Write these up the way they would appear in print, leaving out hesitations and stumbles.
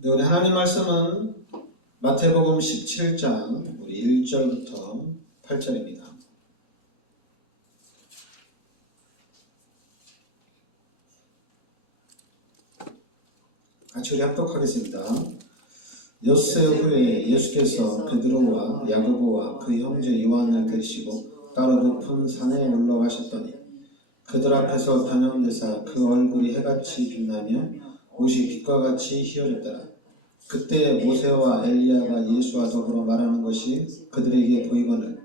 네, 우리 하나님 말씀은 마태복음 17장 우리 1절부터 8절입니다. 같이 우리 합독하겠습니다. 엿새 후에 예수께서 베드로와 야고보와 그 형제 요한을 데리시고 따로 높은 산에 올라가셨더니 그들 앞에서 단영되사 그 얼굴이 해같이 빛나며 옷이 빛과 같이 희어졌더라. 그때 모세와 엘리야가 예수와 더불어 말하는 것이 그들에게 보이거늘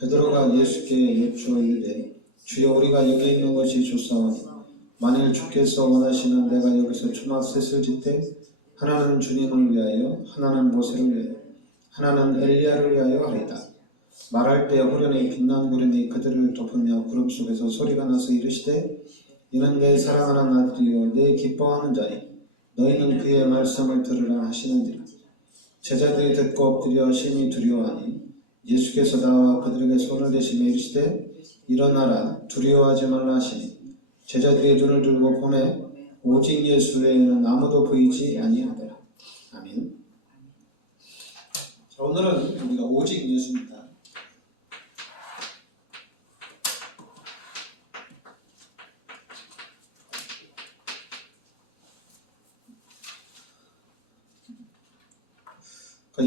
베드로가 예수께 여쭈어 이르되 주여 우리가 여기 있는 것이 좋사오니 만일 주께서 원하시는 내가 여기서 초막셋을 짓되 하나는 주님을 위하여 하나는 모세를 위하여 하나는 엘리야를 위하여 하리다. 말할 때 호련히 빛난 구름이 그들을 덮으며 구름 속에서 소리가 나서 이르시되 이는 내 사랑하는 아들이요 내 기뻐하는 자니 너희는 그의 말씀을 들으라 하시는지라. 제자들이 듣고 엎드려 심히 두려워하니 예수께서 나와 그들에게 손을 대시며 이르시되 일어나라 두려워하지 말라 하시니 제자들이 눈을 들고 보매 오직 예수 외에는 아무도 보이지 아니하더라. 아멘. 자, 오늘은 우리가 오직 예수입니다.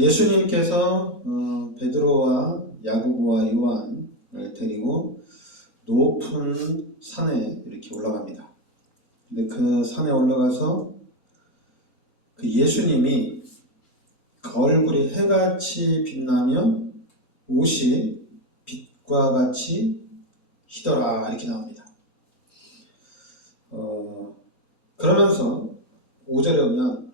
예수님께서 베드로와 야고보와 요한을 데리고 높은 산에 이렇게 올라갑니다. 근데 그 산에 올라가서 그 예수님이 그 얼굴이 해같이 빛나며 옷이 빛과 같이 희더라 이렇게 나옵니다. 그러면서 5절에 보면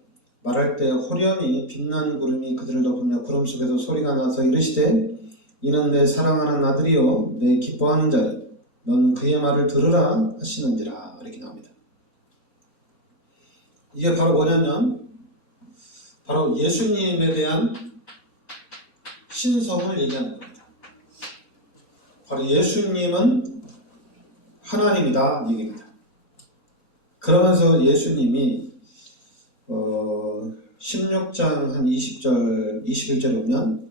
말할 때 호련히 빛난 구름이 그들을 덮으며 구름 속에서 소리가 나서 이르시되 이는 내 사랑하는 아들이요 내 기뻐하는 자니 넌 그의 말을 들으라 하시는지라 이렇게 나옵니다. 이게 바로 뭐냐면 바로 예수님에 대한 신성을 얘기하는 겁니다. 바로 예수님은 하나님이다 얘기입니다. 그러면서 예수님이 16장 한 20절, 21절에 보면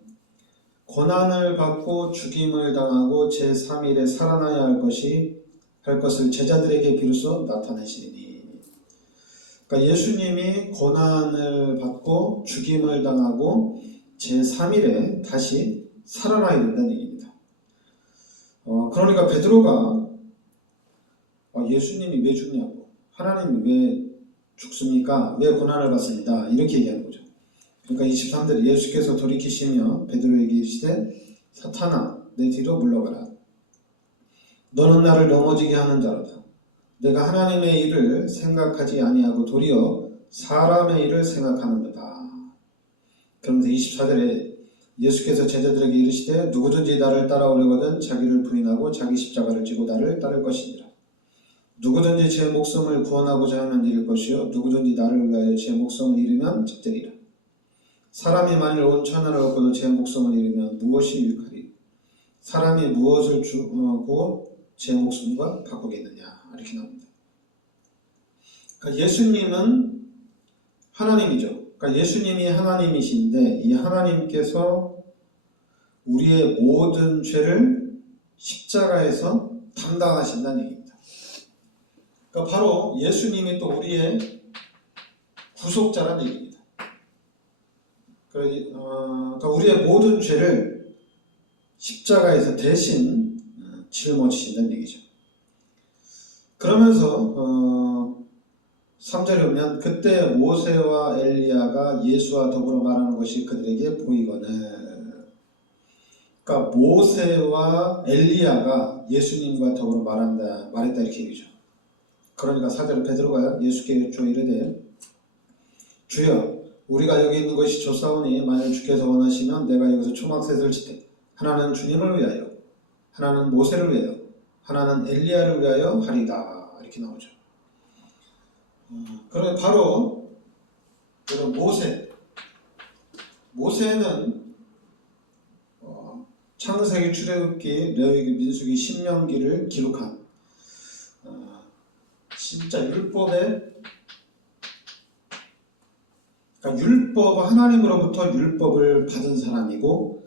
고난을 받고 죽임을 당하고 제3일에 살아나야 할 것을 제자들에게 비로소 나타내시리니. 그러니까 예수님이 고난을 받고 죽임을 당하고 제3일에 다시 살아나야 된다는 얘기입니다. 그러니까 베드로가 예수님이 왜 죽냐고, 하나님이 왜 죽습니까? 왜 고난을 받습니다? 이렇게 얘기하는 거죠. 그러니까 23절 예수께서 돌이키시며 베드로에게 이르시되 사탄아 내 뒤로 물러가라. 너는 나를 넘어지게 하는 자로다. 내가 하나님의 일을 생각하지 아니하고 도리어 사람의 일을 생각하는도다. 그런데 24절에 예수께서 제자들에게 이르시되 누구든지 나를 따라오려거든 자기를 부인하고 자기 십자가를 지고 나를 따를 것이니라. 누구든지 제 목숨을 구원하고자 하면 잃을 것이요 누구든지 나를 위하여 제 목숨을 잃으면 잡되리라. 사람이 만일 온 천하를 얻고도 제 목숨을 잃으면 무엇이 유익하리? 사람이 무엇을 주고 제 목숨과 바꾸겠느냐 이렇게 나옵니다. 그러니까 예수님은 하나님이죠. 그러니까 예수님이 하나님이신데 이 하나님께서 우리의 모든 죄를 십자가에서 담당하신다는 얘기입니다. 그러니까 바로 예수님이 또 우리의 구속자라는 얘기입니다. 그러니까 우리의 모든 죄를 십자가에서 대신 짊어지신다는 얘기죠. 그러면서 3절에 보면 그때 모세와 엘리야가 예수와 더불어 말하는 것이 그들에게 보이거늘. 그러니까 모세와 엘리야가 예수님과 더불어 말했다 이렇게 얘기죠. 그러니까 4절에 베드로가 예수께 여쭈어 이르되 주여 우리가 여기 있는 것이 좋사오니 만일 주께서 원하시면 내가 여기서 초막셋을 짓되 하나는 주님을 위하여 하나는 모세를 위하여 하나는 엘리야를 위하여 하리다 이렇게 나오죠. 그러면 바로 모세는 창세기, 출애굽기, 레위기, 민수기, 신명기를 기록한 진짜 율법의 그러니까 율법, 하나님으로부터 율법을 받은 사람이고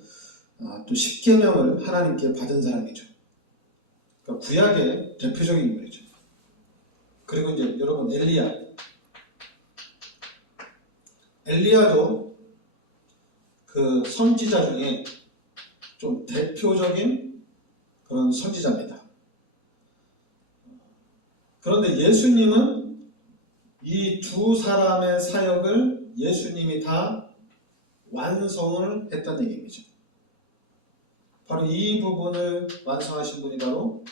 또 십계명을 하나님께 받은 사람이죠. 그러니까 구약의 대표적인 인물이죠. 그리고 이제 여러분 엘리야도 그 선지자 중에 좀 대표적인 그런 선지자입니다. 그런데 예수님은 이 두 사람의 사역을 예수님이 다 완성을 했다는 얘기죠. 바로 이 부분을 완성하신 분이 바로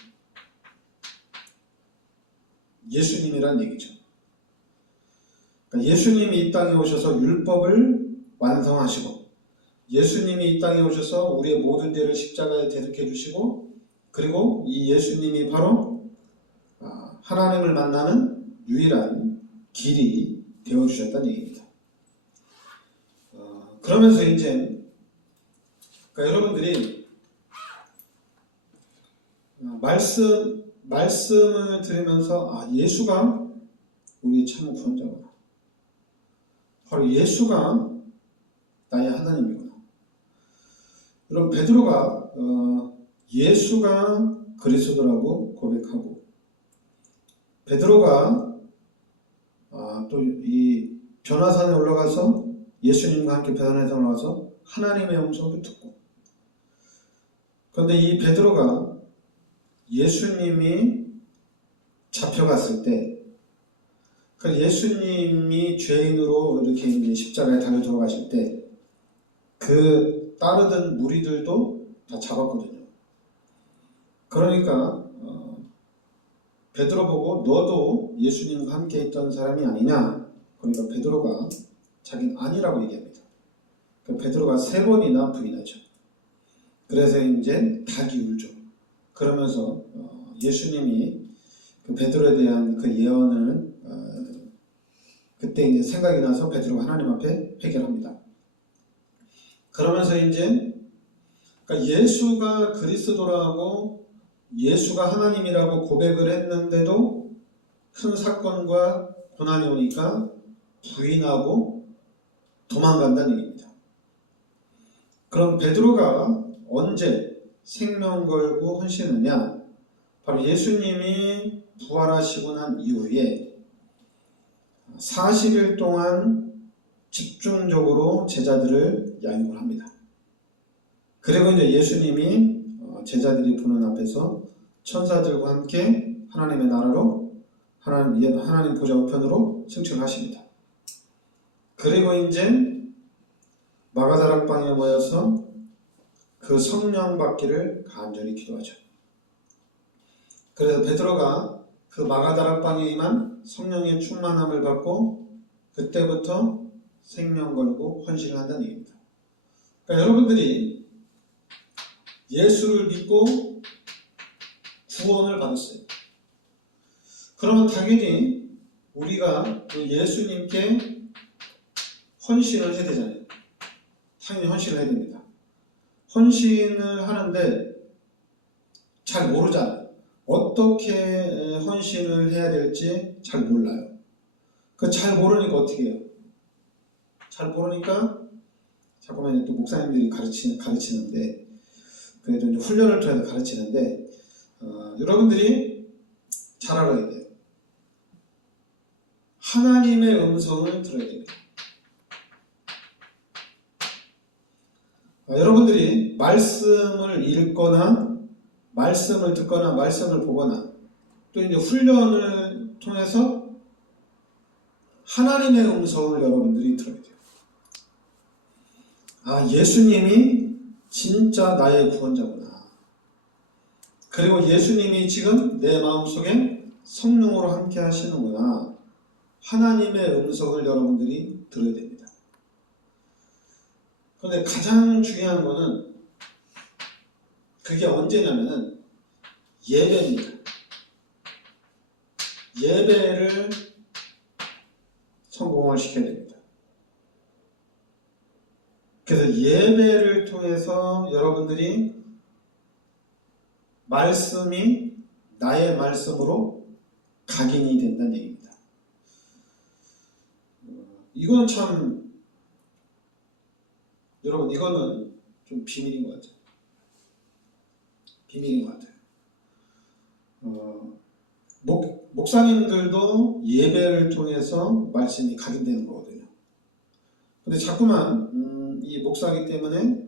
예수님이란 얘기죠. 그러니까 예수님이 이 땅에 오셔서 율법을 완성하시고, 예수님이 이 땅에 오셔서 우리의 모든 죄를 십자가에 대속해 주시고, 그리고 이 예수님이 바로 하나님을 만나는 유일한 길이 되어주셨다는 얘기입니다. 그러면서 이제 그러니까 여러분들이 말씀을 들으면서 예수가 우리의 참 구원자구나. 바로 예수가 나의 하나님이구나. 여러분 베드로가 예수가 그리스도라고 고백하고, 베드로가 또 이 변화산에 올라가서 예수님과 함께 변화산에 올라가서 하나님의 음성을 듣고, 그런데 이 베드로가 예수님이 잡혀갔을 때, 그 예수님이 죄인으로 이렇게 이제 십자가에 달려 들어가실 때, 그 따르던 무리들도 다 잡았거든요. 그러니까 베드로 보고 너도 예수님과 함께 있던 사람이 아니냐? 그러니까 베드로가 자기는 아니라고 얘기합니다. 그러니까 베드로가 3번이나 부인하죠. 그래서 이제 닭이 울죠. 그러면서 예수님이 그 베드로에 대한 그 예언을 그때 이제 생각이 나서 베드로가 하나님 앞에 회개합니다. 그러면서 이제 그러니까 예수가 그리스도라고, 예수가 하나님이라고 고백을 했는데도 큰 사건과 고난이 오니까 부인하고 도망간다는 얘기입니다. 그럼 베드로가 언제 생명 걸고 헌신했느냐? 바로 예수님이 부활하시고 난 이후에 40일 동안 집중적으로 제자들을 양육을 합니다. 그리고 이제 예수님이 제자들이 보는 앞에서 천사들과 함께 하나님의 나라로, 하나님 보좌 우편으로 승천하십니다. 그리고 이제 마가다락방에 모여서 그 성령 받기를 간절히 기도하죠. 그래서 베드로가 그 마가다락방에 임한 성령의 충만함을 받고 그때부터 생명 걸고 헌신을 한다는 얘기입니다. 그러니까 여러분들이 예수를 믿고 구원을 받았어요. 그러면 당연히 우리가 그 예수님께 헌신을 해야 되잖아요. 당연히 헌신을 해야 됩니다. 헌신을 하는데 잘 모르잖아요. 어떻게 헌신을 해야 될지 잘 몰라요. 그 잘 모르니까 어떻게 해요? 잘 모르니까 자꾸만 또 목사님들이 가르치는데, 그래도 이제 훈련을 통해서 가르치는데, 여러분들이 잘 알아야 돼요. 하나님의 음성을 들어야 됩니다. 여러분들이 말씀을 읽거나 말씀을 듣거나 말씀을 보거나 또 이제 훈련을 통해서 하나님의 음성을 여러분들이 들어야 돼요. 예수님이 진짜 나의 구원자구나. 그리고 예수님이 지금 내 마음속에 성령으로 함께 하시는구나. 하나님의 음성을 여러분들이 들어야 됩니다. 그런데 가장 중요한 거는 그게 언제냐면은 예배입니다. 예배를 성공을 시켜야 됩니다. 그래서 예배를 통해서 여러분들이 말씀이 나의 말씀으로 각인이 된다는 얘기입니다. 이건 참 여러분 이거는 좀 비밀인 것 같아요. 비밀인 것 같아요. 목사님들도 예배를 통해서 말씀이 각인되는 거거든요. 근데 자꾸만 이 목사이기 때문에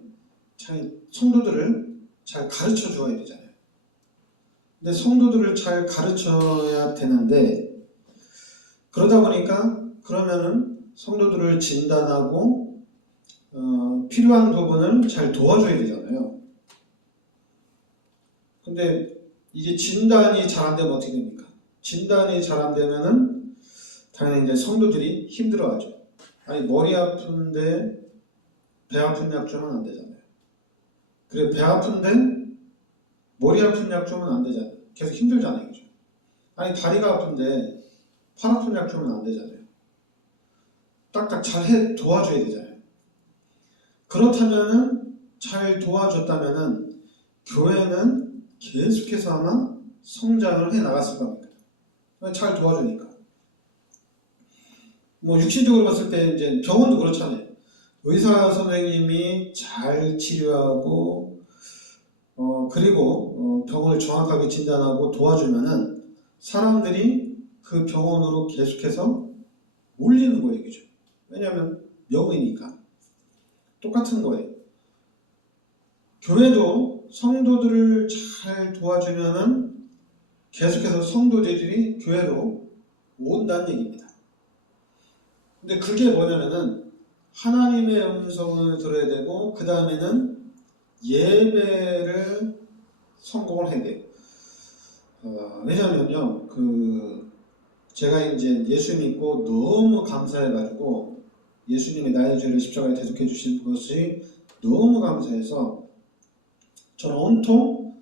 성도들을 잘 가르쳐 주어야 되잖아요. 근데 성도들을 잘 가르쳐야 되는데 그러다 보니까 그러면은 성도들을 진단하고 필요한 부분을 잘 도와줘야 되잖아요. 근데 이게 진단이 잘 안 되면 어떻게 됩니까? 진단이 잘 안 되면은 당연히 이제 성도들이 힘들어하죠. 아니 머리 아픈데 배 아픈 약 주면 안 되잖아요. 그래 배 아픈데 머리 아픈 약 주면 안 되잖아요. 계속 힘들잖아요. 그죠? 아니 다리가 아픈데 팔 아픈 약 주면 안 되잖아요. 딱딱 잘 도와줘야 되잖아요. 그렇다면은 잘 도와줬다면은 교회는 계속해서 아마 성장을 해 나갔을 겁니다. 잘 도와주니까. 뭐 육신적으로 봤을 때 이제 병원도 그렇잖아요. 의사 선생님이 잘 치료하고 그리고 병을 정확하게 진단하고 도와주면은 사람들이 그 병원으로 계속해서 몰리는 거예요, 그죠? 왜냐하면 명의니까. 똑같은 거예요. 교회도 성도들을 잘 도와주면은 계속해서 성도들이 교회로 온다는 얘기입니다. 근데 그게 뭐냐면은 하나님의 음성을 들어야 되고 그 다음에는 예배를 성공을 해야 돼요. 왜냐면요, 제가 이제 예수 믿고 너무 감사해가지고 예수님이 나의 죄를 십자가에 대속해 주신 것이 너무 감사해서 저는 온통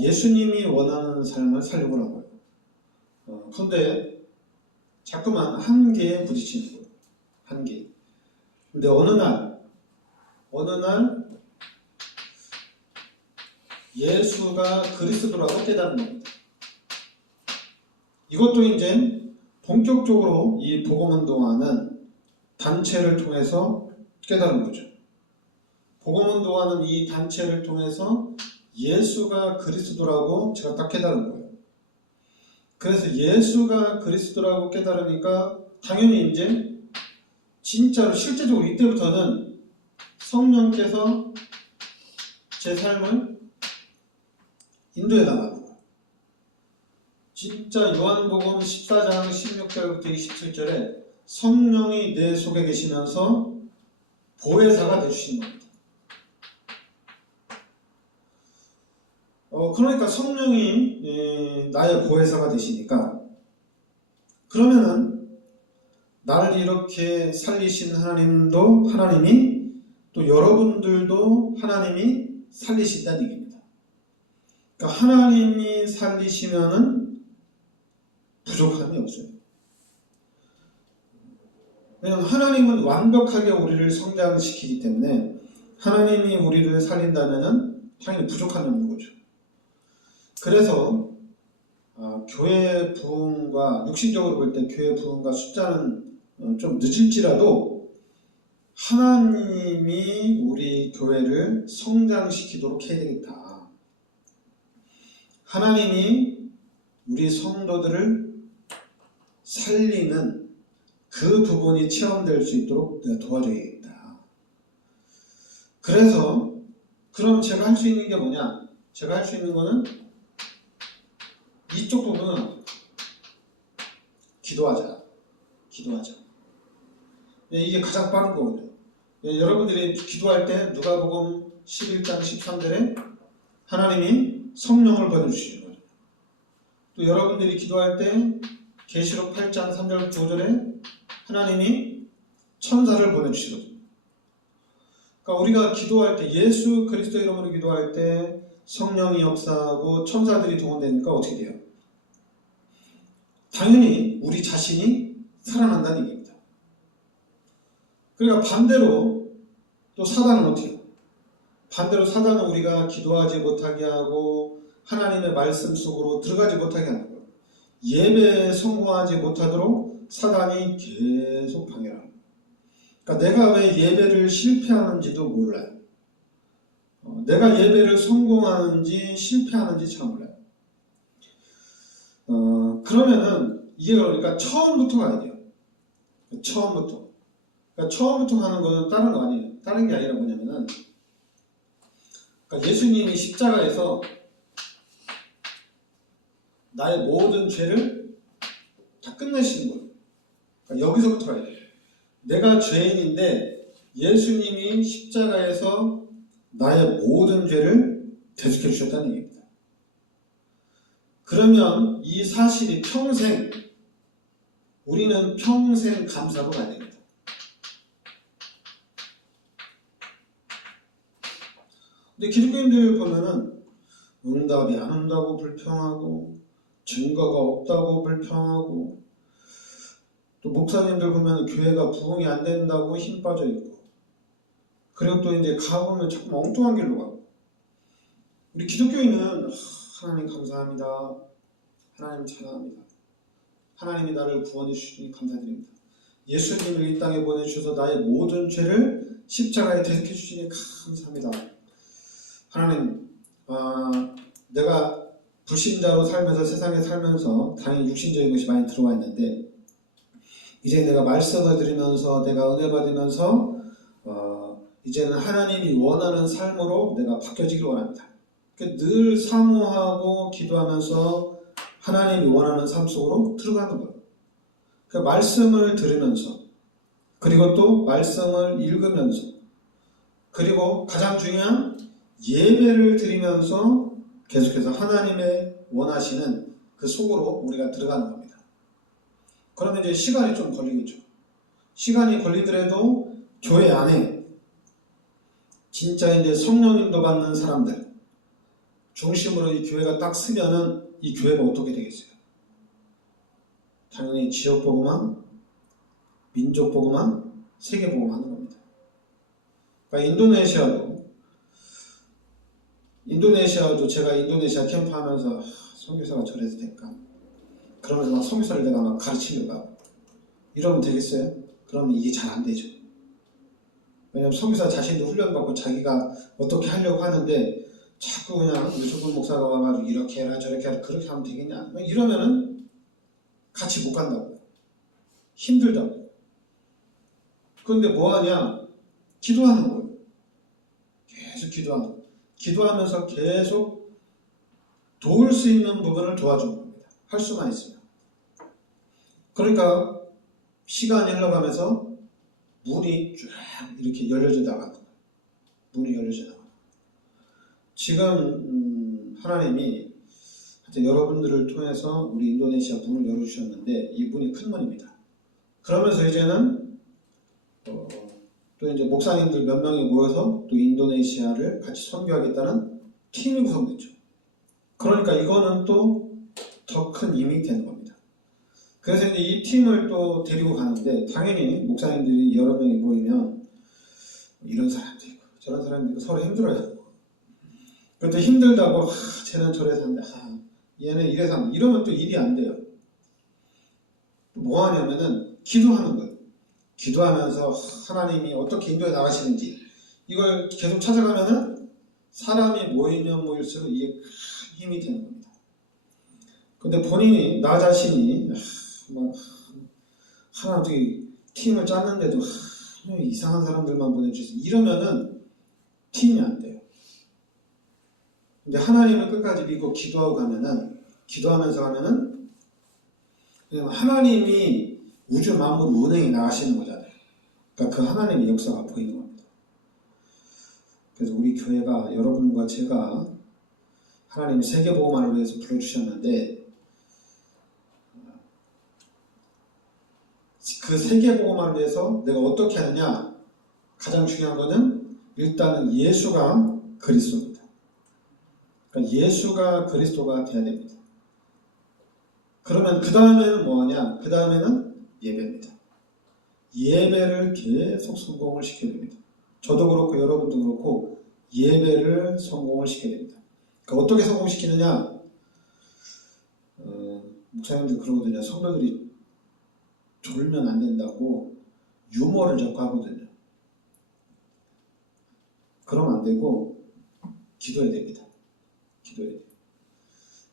예수님이 원하는 삶을 살려고 한 거예요. 그런데 자꾸만 한계에 부딪히는 거예요. 한계. 근데 어느 날 예수가 그리스도라고 깨달은 겁니다. 이것도 이제 본격적으로 이 복음운동하는 단체를 통해서 깨달은 거죠. 복음운동하는 이 단체를 통해서 예수가 그리스도라고 제가 딱 깨달은 거예요. 그래서 예수가 그리스도라고 깨달으니까 당연히 이제 진짜로 실제적으로 이때부터는 성령께서 제 삶을 인도해 나가는 거예요. 진짜 요한복음 14장 16절부터 27절에 성령이 내 속에 계시면서 보혜사가 되주신 겁니다. 그러니까 성령이 나의 보혜사가 되시니까 그러면은 나를 이렇게 살리신 하나님이 또 여러분들도 하나님이 살리신다는 얘기입니다. 그러니까 하나님이 살리시면은 부족함이 없어요. 왜냐하면 하나님은 완벽하게 우리를 성장시키기 때문에 하나님이 우리를 살린다면은 당연히 부족함이 없는 거죠. 그래서 교회 부흥과 육신적으로 볼 때 교회 부흥과 숫자는 좀 늦을지라도 하나님이 우리 교회를 성장시키도록 해야 되겠다. 하나님이 우리 성도들을 살리는 그 부분이 체험될 수 있도록 내가 도와줘야겠다. 그래서 그럼 제가 할 수 있는 게 뭐냐? 제가 할 수 있는 거는 이쪽 부분은 기도하자. 이게 가장 빠른 거거든요. 여러분들이 기도할 때 누가복음 11장 13절에 하나님이 성령을 보내주시는 거죠. 또 여러분들이 기도할 때 계시록 8장 3절 9절에 하나님이 천사를 보내주시거든요. 그러니까 우리가 기도할 때 예수 그리스도 이름으로 기도할 때 성령이 역사하고 천사들이 동원되니까 어떻게 돼요? 당연히 우리 자신이 살아난다는 얘기입니다. 그러니까 반대로 또 사단은 어떻게 해요? 반대로 사단은 우리가 기도하지 못하게 하고 하나님의 말씀 속으로 들어가지 못하게 하는 거예요. 예배에 성공하지 못하도록 사단이 계속 방해합니다. 그러니까 내가 왜 예배를 실패하는지도 몰라요. 내가 예배를 성공하는지 실패하는지 잘 몰라요. 그러면은 이게 그러니까 처음부터 가야 돼요. 처음부터. 그러니까 처음부터 가는 거는 다른 거 아니에요. 다른 게 아니라 뭐냐면은, 그러니까 예수님이 십자가에서 나의 모든 죄를 다 끝내시는 거예요. 그러니까 여기서부터 가야 돼요. 내가 죄인인데 예수님이 십자가에서 나의 모든 죄를 대속해 주셨다는 얘기입니다. 그러면 이 사실이 평생, 우리는 평생 감사하고 가야 됩니다. 근데 기독교인들 보면은 응답이 안 온다고 불평하고 증거가 없다고 불평하고 또 목사님들 보면 교회가 부흥이 안 된다고 힘 빠져 있고 그리고 또 이제 가보면 자꾸 엉뚱한 길로 가고 우리 기독교인은 하나님 감사합니다. 하나님 찬양합니다. 하나님이 나를 구원해 주시니 감사드립니다. 예수님을 이 땅에 보내주셔서 나의 모든 죄를 십자가에 대속해 주시니 감사합니다. 하나님, 내가 불신자로 살면서 세상에 살면서 당연히 육신적인 것이 많이 들어와 있는데 이제 내가 말씀을 들으면서 내가 은혜 받으면서 이제는 하나님이 원하는 삶으로 내가 바뀌어지길 원합니다. 늘 사모하고 기도하면서 하나님이 원하는 삶 속으로 들어가는 거예요. 그 말씀을 들으면서 그리고 또 말씀을 읽으면서 그리고 가장 중요한 예배를 드리면서 계속해서 하나님의 원하시는 그 속으로 우리가 들어가는 겁니다. 그러면 이제 시간이 좀 걸리겠죠. 시간이 걸리더라도 교회 안에 진짜 이제 성령 인도 받는 사람들 중심으로 이 교회가 딱 쓰면은 이 교회가 어떻게 되겠어요? 당연히 지역 복음만, 민족 복음만, 세계 복음 하는 겁니다. 그러니까 인도네시아도 제가 인도네시아 캠프 하면서 선교사가 저래도 될까? 그러면서 막 선교사를 내가 막 가르치려고 하고 이러면 되겠어요? 그러면 이게 잘 안 되죠. 왜냐하면 선교사 자신도 훈련받고 자기가 어떻게 하려고 하는데 자꾸 그냥 유수분 목사가 와가지고 이렇게 해라 저렇게 해라 그렇게 하면 되겠냐? 이러면은 같이 못 간다고. 힘들다고. 그런데 뭐하냐? 기도하는 거예요. 계속 기도하는 거예요. 기도하면서 계속 도울 수 있는 부분을 도와주는 겁니다. 할 수만 있으면. 그러니까 시간이 흘러가면서 문이 쫙 이렇게 열려져 나가는 거예요. 문이 열려져 나가는 거예요. 지금 하나님이 여러분들을 통해서 우리 인도네시아 문을 열어주셨는데 이 문이 큰 문입니다. 그러면서 이제는 또 이제 목사님들 몇 명이 모여서 또 인도네시아를 같이 선교하겠다는 팀이 구성됐죠. 그러니까 이거는 또 더 큰 힘이 되는 겁니다. 그래서 이제 이 팀을 또 데리고 가는데 당연히 목사님들이 여러 명이 모이면 이런 사람도 있고 저런 사람도 있고 서로 힘들어요. 그것도 힘들다고 쟤는 저래서 한다. 얘는 이래서 한다. 이러면 또 일이 안 돼요. 뭐 하냐면은 기도하는 거예요. 기도하면서 하나님이 어떻게 인도해 나가시는지 이걸 계속 찾아가면은 사람이 모이면 모일수록 이게 큰 힘이 되는 겁니다. 근데 본인이 나 자신이 하나 어떻게 팀을 짰는데도 이상한 사람들만 보내주세요. 이러면은 팀이 안 돼요. 근데 하나님을 끝까지 믿고 기도하면서 가면은 그냥 하나님이 우주 만물 운행에 나가시는 거잖아요. 그러니까 그 하나님의 역사가 보이는 겁니다. 그래서 우리 교회가 여러분과 제가 하나님이 세계복음화를 위해서 불러주셨는데 그 세계복음화를 위해서 내가 어떻게 하느냐 가장 중요한 거는 일단은 예수가 그리스도입니다. 그러니까 예수가 그리스도가 돼야 됩니다. 그러면 그 다음에는 뭐하냐? 그 다음에는 예배입니다. 예배를 계속 성공을 시켜야 됩니다. 저도 그렇고 여러분도 그렇고 예배를 성공을 시켜야 됩니다. 그러니까 어떻게 성공시키느냐? 목사님들 그러거든요. 성도들이 졸면 안 된다고 유머를 자꾸 하거든요. 그러면 안 되고 기도해야 됩니다. 기도해야 돼요.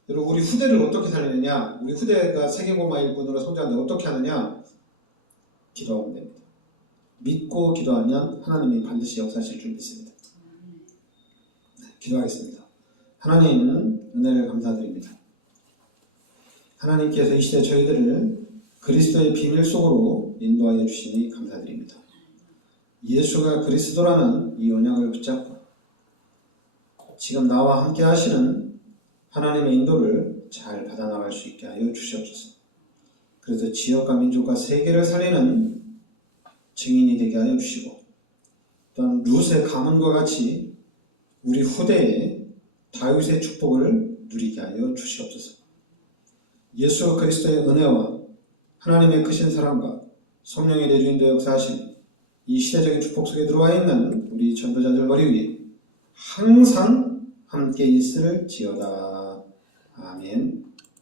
여러분, 우리 후대를 어떻게 살리느냐? 우리 후대가 세계고마 일꾼으로 성장하는데 어떻게 하느냐? 기도하면 됩니다. 믿고 기도하면 하나님이 반드시 역사하실 줄 믿습니다. 네, 기도하겠습니다. 하나님, 은혜를 감사드립니다. 하나님께서 이 시대 저희들을 그리스도의 비밀 속으로 인도하여 주시니 감사드립니다. 예수가 그리스도라는 이 언약을 붙잡고 지금 나와 함께 하시는 하나님의 인도를 잘 받아나갈 수 있게 하여 주시옵소서. 그래서 지역과 민족과 세계를 살리는 증인이 되게 하여 주시고, 또한 룻의 가문과 같이 우리 후대에 다윗의 축복을 누리게 하여 주시옵소서. 예수 그리스도의 은혜와 하나님의 크신 사랑과 성령의 내주인도 역사하신 이 시대적인 축복 속에 들어와 있는 우리 전도자들 머리 위에 항상 함께 있을지어다. 아멘.